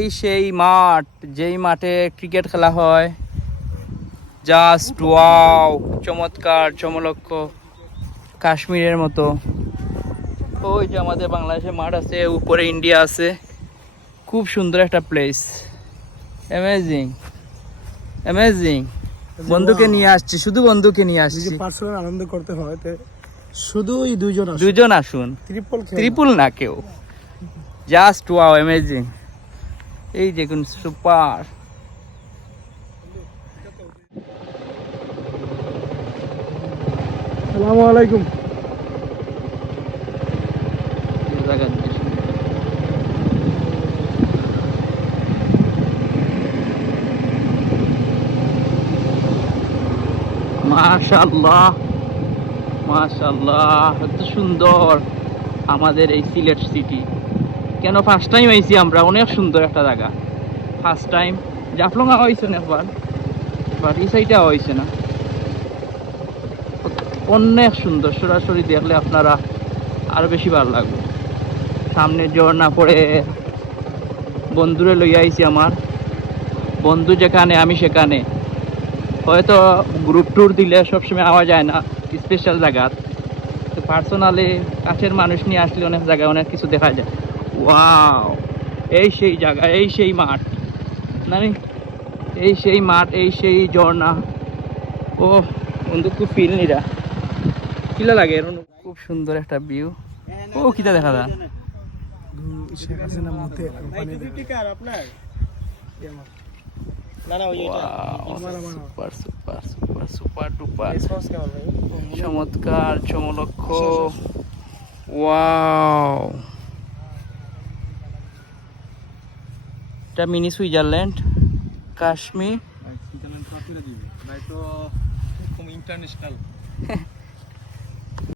এই সেই মাঠ যেই মাঠে ক্রিকেট খেলা হয়। জাস্ট ওয়াও চমৎকার চমলক্ষ কাশ্মীরের মতো। ওই যে আমাদের বাংলাদেশে মাঠ আছে উপরে ইন্ডিয়া আছে। খুব সুন্দর একটা প্লেস অ্যামেজিং অ্যামেজিং বন্ধুকে নিয়ে আসছি শুধু বন্ধুকে নিয়ে আসছি। পার্সোনাল আনন্দ করতে হয় শুধু এই দুইজন আসে দুজন আসুন। ত্রিপল ত্রিপুল না কেউ। জাস্ট ওয়াও অ্যামেজিং এই দেখুন সুপার। আসসালামু আলাইকুম। মাশাল্লাহ মাশাল্লাহ এত সুন্দর আমাদের এই সিলেট সিটি। কেন ফার্স্ট টাইম আইছি আমরা? অনেক সুন্দর একটা জায়গা। ফার্স্ট টাইম জাফলঙা হয়েছে না একবার? বাট এই সাইডে হয়েছে না। অনেক সুন্দর। সরাসরি দেখলে আপনারা আরও বেশি ভালো লাগবে। সামনে ঝর্ণা পড়ে। বন্ধুরে লইয়া আইছি আমার। বন্ধু যেখানে, আমি সেখানে। হয়তো গ্রুপ ট্যুর দিলে সবসময় আওয়া যায় না স্পেশাল জায়গা। তো পার্সোনালি কাছের মানুষ নিয়ে আসলে অনেক জায়গায় অনেক কিছু দেখা যায়। ওয়াও এই সেই জায়গা এই সেই মাঠ। নানি এই সেই মাঠ এই সেই ঝর্ণা। ও বন্ধু খুব ফিল নিরা কিলা লাগে এর খুব সুন্দর একটা ভিউ ও কিটা দেখা যায় শেখ হাসিনা মতে ওখানে super super super super duper চমৎকার চমলক্ষ। ওয়াও এটা মিনি সুইজারল্যান্ড কাশ্মীর।